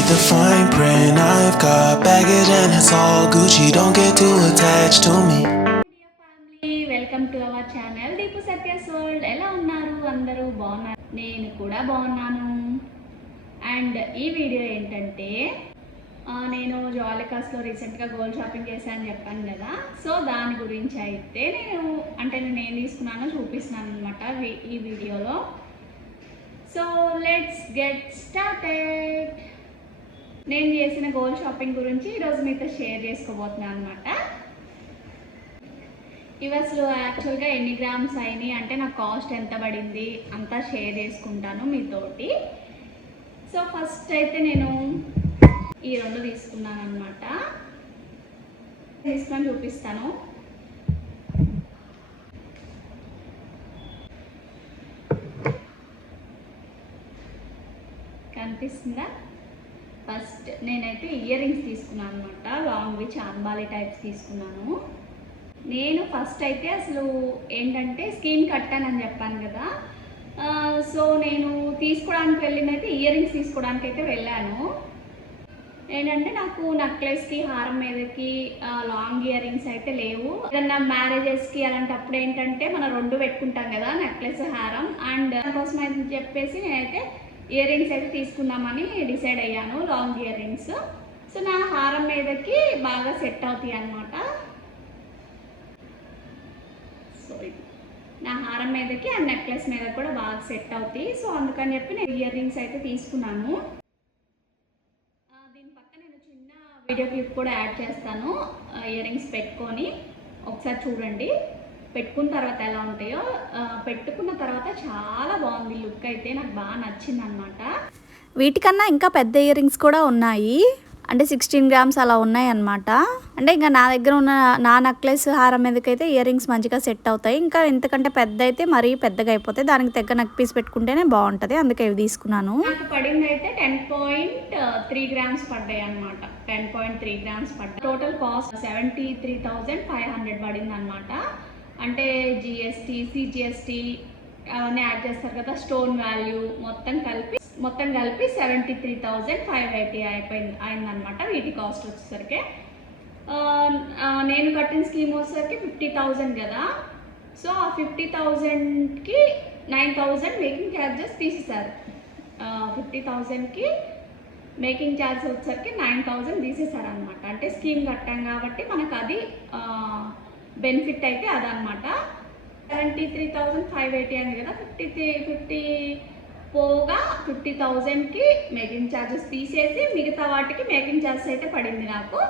read the fine print. I've got baggage and it's all Gucci. Don't get too attached to me. Welcome to our channel Deepu Satya sold ఎలా ఉన్నారు అందరూ బాగున్నారు? నేను కూడా బాగున్నాను. And ఈ video ఏంటంటే నేను జాలికాస్లో రీసెంట్గా గోల్డ్ షాపింగ్ చేశాను చెప్పాను కదా. సో దాని గురించి అయితే నేను అంటే నేను ఏం తీసుకున్నానో చూపిస్తున్నాను అనమాట ఈ వీడియోలో సో లెట్స్ గెట్ స్టార్టెడ్ నేను చేసిన గోల్డ్ షాపింగ్ గురించి ఈరోజు మీతో షేర్ చేసుకోబోతున్నాను అనమాట ఇవి అసలు యాక్చువల్గా ఎన్ని గ్రామ్స్ అయినాయి అంటే నాకు కాస్ట్ ఎంత పడింది అంతా షేర్ చేసుకుంటాను మీతోటి. సో ఫస్ట్ అయితే నేను ఈ రెండు తీసుకున్నాను అనమాట తీసుకొని చూపిస్తాను. కనిపిస్తుందా? ఫస్ట్ నేనైతే ఇయర్ రింగ్స్ తీసుకున్నాను అనమాట లాంగ్వి చాంబాలి టైప్స్ తీసుకున్నాను. నేను ఫస్ట్ అయితే అసలు ఏంటంటే స్కీమ్ కట్టానని చెప్పాను కదా. సో నేను తీసుకోవడానికి వెళ్ళినైతే ఇయర్ రింగ్స్ తీసుకోవడానికి అయితే వెళ్ళాను. ఏంటంటే నాకు నెక్లెస్కి హారం మీదకి లాంగ్ ఇయర్ రింగ్స్ అయితే లేవు. ఏదన్నా మ్యారేజెస్కి అలాంటప్పుడు ఏంటంటే మనం రెండు పెట్టుకుంటాం కదా నెక్లెస్ హారం. అండ్ దానికోసం అని చెప్పేసి నేనైతే ఇయర్ రింగ్స్ అయితే తీసుకుందామని డిసైడ్ అయ్యాను లాంగ్ ఇయర్ రింగ్స్. సో నా హారం మీదకి బాగా సెట్ అవుతాయి అన్నమాట. సో నా హారం మీదకి ఆ నెక్లెస్ మీద కూడా బాగా సెట్ అవుతాయి. సో అందుకని చెప్పి నేను ఇయర్ రింగ్స్ అయితే తీసుకున్నాను. దీని పక్క నేను చిన్న వీడియో క్లిప్ కూడా యాడ్ చేస్తాను. ఇయర్ రింగ్స్ పెట్టుకొని. ఒకసారి చూడండి. పెట్టుకున్న తర్వాత ఎలా ఉంటాయో పెట్టుకున్న తర్వాత చాలా బాగుంది లుక్ అయితే నాకు బాగా నచ్చింది అనమాట వీటికన్నా ఇంకా పెద్ద ఇయర్ రింగ్స్ కూడా ఉన్నాయి. అంటే సిక్స్టీన్ గ్రామ్స్ అలా ఉన్నాయి అన్నమాట అంటే ఇంకా నా దగ్గర ఉన్న నా నెక్లెస్ హారం మీదకైతే ఇయర్ రింగ్స్ మంచిగా సెట్ అవుతాయి. ఇంకా ఇంతకంటే పెద్ద అయితే మరీ పెద్దగా అయిపోతాయి. దానికి తగ్గ నెక్ పీస్ పెట్టుకుంటేనే బాగుంటుంది. అందుకే ఇవి తీసుకున్నాను. నాకు పడింది అయితే టెన్ పాయింట్ త్రీ గ్రామ్స్ పడ్డాయి అనమాట టెన్ పాయింట్ త్రీ గ్రామ్స్ పడ్డాయి. Total cost seventy three thousand five hundred పడింది అనమాట అంటే జిఎస్టీ సిజిఎస్టీ అవన్నీ యాడ్ చేస్తారు కదా స్టోన్ వాల్యూ మొత్తం కలిపి మొత్తం కలిపి seventy three thousand five eighty అయిపోయింది అయిందనమాట వీటి కాస్ట్ వచ్చేసరికి. నేను కట్టిన స్కీమ్ వచ్చేసరికి ఫిఫ్టీ థౌజండ్ కదా. సో ఆ ఫిఫ్టీ థౌజండ్కి నైన్ థౌజండ్ మేకింగ్ ఛార్జెస్ తీసేశారు. ఫిఫ్టీ థౌజండ్కి మేకింగ్ ఛార్జ్ వచ్చేసరికి నైన్ థౌజండ్ తీసేశారు అనమాట అంటే స్కీమ్ కట్టాం కాబట్టి మనకు అది బెనిఫిట్ అయితే అదనమాట seventy three thousand five eighty అని కదా ఫిఫ్టీ త్రీ ఫిఫ్టీ పోగా ఫిఫ్టీ థౌజండ్కి మేకింగ్ ఛార్జెస్ తీసేసి మిగతా వాటికి మేకింగ్ ఛార్జెస్ అయితే పడింది నాకు.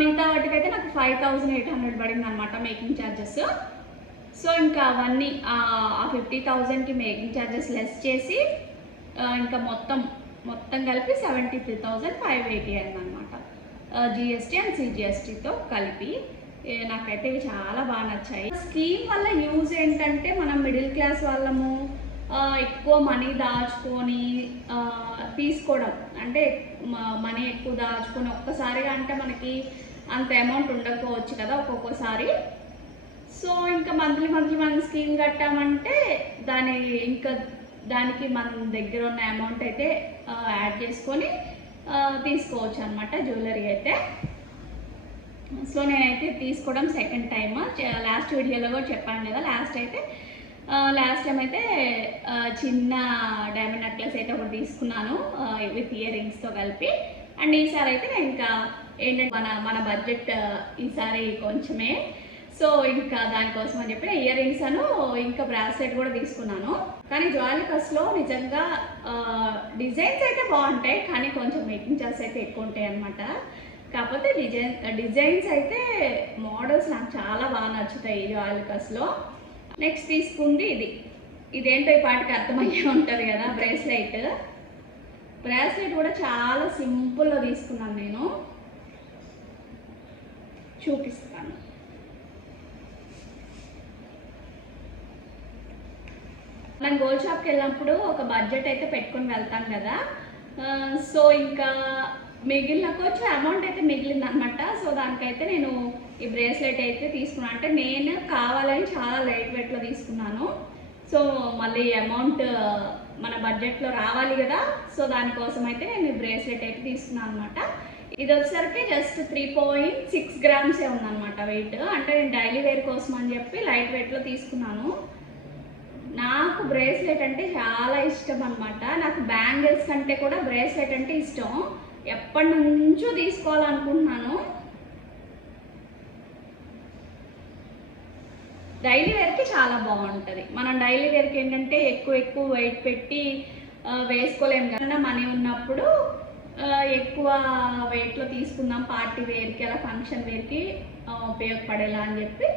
మిగతా వాటికి అయితే నాకు ఫైవ్ థౌజండ్ ఎయిట్ హండ్రెడ్ పడింది అనమాట మేకింగ్ ఛార్జెస్. సో ఇంకా అవన్నీ ఆ ఫిఫ్టీ థౌజండ్కి మేకింగ్ ఛార్జెస్ లెస్ చేసి ఇంకా మొత్తం మొత్తం కలిపి seventy three thousand five eighty అయిందనమాట జిఎస్టీ అండ్ సిజిఎస్టీతో కలిపి. నాకైతే ఇవి చాలా బాగా నచ్చాయి. స్కీమ్ వల్ల యూజ్ ఏంటంటే మనం మిడిల్ క్లాస్ వాళ్ళము ఎక్కువ మనీ దాచుకొని తీసుకోవడం. అంటే మనీ ఎక్కువ దాచుకొని ఒక్కసారిగా అంటే మనకి అంత అమౌంట్ ఉండకపోవచ్చు కదా ఒక్కొక్కసారి. సో ఇంకా మంత్లీ మంత్లీ మనం స్కీమ్ కట్టామంటే దాని ఇంకా దానికి మన దగ్గర ఉన్న అమౌంట్ అయితే యాడ్ చేసుకొని తీసుకోవచ్చు అనమాట జ్యువెలరీ అయితే. సో నేనైతే తీసుకోవడం సెకండ్ టైమ్ లాస్ట్ వీడియోలో కూడా చెప్పాను కదా లాస్ట్ అయితే లాస్ట్ టైం అయితే చిన్న డైమండ్ నెక్లెస్ అయితే ఒకటి తీసుకున్నాను విత్ ఇయర్ రింగ్స్తో కలిపి. అండ్ ఈసారి అయితే నేను ఇంకా ఏంటంటే మన మన బడ్జెట్ ఈసారి కొంచెమే. సో ఇంకా దానికోసం అని చెప్పి ఇయర్ రింగ్స్ అను ఇంకా బ్రాస్లెట్ కూడా తీసుకున్నాను. కానీ జ్వాలికస్లో నిజంగా డిజైన్స్ అయితే బాగుంటాయి కానీ కొంచెం మేకింగ్ చార్జ్ అయితే ఎక్కువ ఉంటాయి అనమాట కాకపోతే డిజైన్ డిజైన్స్ అయితే మోడల్స్ నాకు చాలా బాగా నచ్చుతాయి జ్వాలికస్లో నెక్స్ట్ తీసుకుంది ఇది. ఇదేంటో ఈ పాటికి అర్థమయ్యే ఉంటుంది కదా బ్రేస్లెట్. బ్రాస్లెట్ కూడా చాలా సింపుల్గా తీసుకున్నాను నేను. చూపిస్తాను. మనం గోల్డ్ షాప్కి వెళ్ళినప్పుడు ఒక బడ్జెట్ అయితే పెట్టుకొని వెళ్తాం కదా. సో ఇంకా మిగిలిన కొంచెం అమౌంట్ అయితే మిగిలింది అనమాట సో దానికైతే నేను ఈ బ్రేస్లెట్ అయితే తీసుకున్నాను అంటే నేను కావాలని చాలా లైట్ వెయిట్లో తీసుకున్నాను. సో మళ్ళీ అమౌంట్ మన బడ్జెట్లో రావాలి కదా. సో దానికోసం అయితే నేను ఈ బ్రేస్లెట్ అయితే తీసుకున్నాను అనమాట ఇది వచ్చేసరికి జస్ట్ త్రీ పాయింట్ సిక్స్ గ్రామ్సే ఉందన్నమాట వెయిట్ అంటే నేను డైలీ వేర్ కోసం అని చెప్పి లైట్ వెయిట్లో తీసుకున్నాను. నాకు బ్రేస్లెట్ అంటే చాలా ఇష్టం అనమాట నాకు బ్యాంగిల్స్ కంటే కూడా బ్రేస్లెట్ అంటే ఇష్టం. ఎప్పటి నుంచో తీసుకోవాలనుకుంటున్నాను. డైలీ వేర్కి చాలా బాగుంటుంది. మనం డైలీ వేర్కి ఏంటంటే ఎక్కువ ఎక్కువ వెయిట్ పెట్టి వేసుకోలేము కదా. మనీ ఉన్నప్పుడు ఎక్కువ వెయిట్లో తీసుకుందాం. పార్టీ వేర్కి అలా ఫంక్షన్ వేర్కి ఉపయోగపడేలా అని చెప్పి.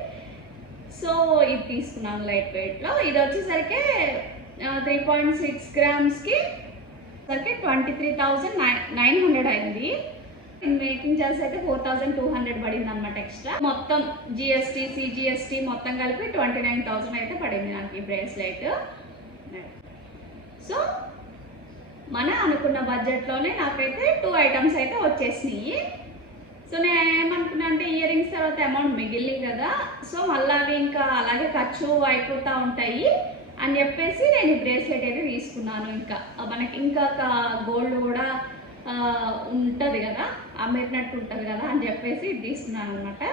సో ఇది తీసుకున్నాను లైట్ వెయిట్లో. ఇది వచ్చేసరికి త్రీ పాయింట్ సిక్స్ గ్రామ్స్కి సరికి twenty three thousand nine nine hundred అయింది మేకింగ్ చార్జ్ అయితే ఫోర్ థౌజండ్ టూ హండ్రెడ్ పడింది అనమాట ఎక్స్ట్రా మొత్తం జిఎస్టీ సిజిఎస్టీ మొత్తం కలిపి ట్వంటీ నైన్ థౌజండ్ అయితే పడింది నాకు ఈ బ్రేస్లెట్ సో మన అనుకున్న బడ్జెట్లోనే నాకైతే టూ ఐటమ్స్ అయితే వచ్చేసినాయి. సో నేను ఏమనుకున్నా అంటే ఇయర్ రింగ్స్ తర్వాత అమౌంట్ మిగిలి కదా. సో మళ్ళీ అవి ఇంకా అలాగే ఖర్చు అయిపోతూ ఉంటాయి. అని చెప్పేసి నేను ఈ బ్రేస్లెట్ అయితే తీసుకున్నాను ఇంకా. మనకి ఇంకా గోల్డ్ కూడా ఉంటుంది కదా అమ్మినట్టు ఉంటుంది కదా అని చెప్పేసి ఇది తీసుకున్నాను అనమాట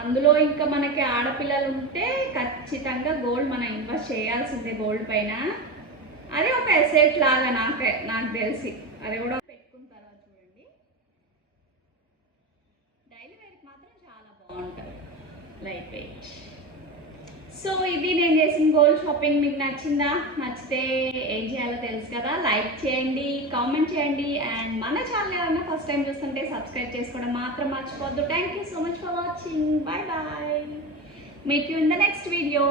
అందులో ఇంకా మనకి ఆడపిల్లలు ఉంటే ఖచ్చితంగా గోల్డ్ మనం ఇన్వెస్ట్ చేయాల్సిందే గోల్డ్ పైన. అది ఒక ఎసెట్ లాగా నాకే నాకు తెలిసి. అది కూడా పెట్టుకున్న తర్వాత చూడండి. డైలీ వేర్కి మాత్రం చాలా బాగుంటుంది. లైట్ వెయిట్ సో ఇది నేను చేసిన గోల్డ్ షాపింగ్ మీకు నచ్చిందా? నచ్చితే ఏం చేయాలో తెలుసు కదా? లైక్ చేయండి కామెంట్ చేయండి. అండ్ మన ఛానల్ ఏమన్నా ఫస్ట్ టైం చూస్తుంటే సబ్స్క్రైబ్ చేసుకోవడం మాత్రం మర్చిపోద్దు thank you so much for watching bye bye meet you in the next video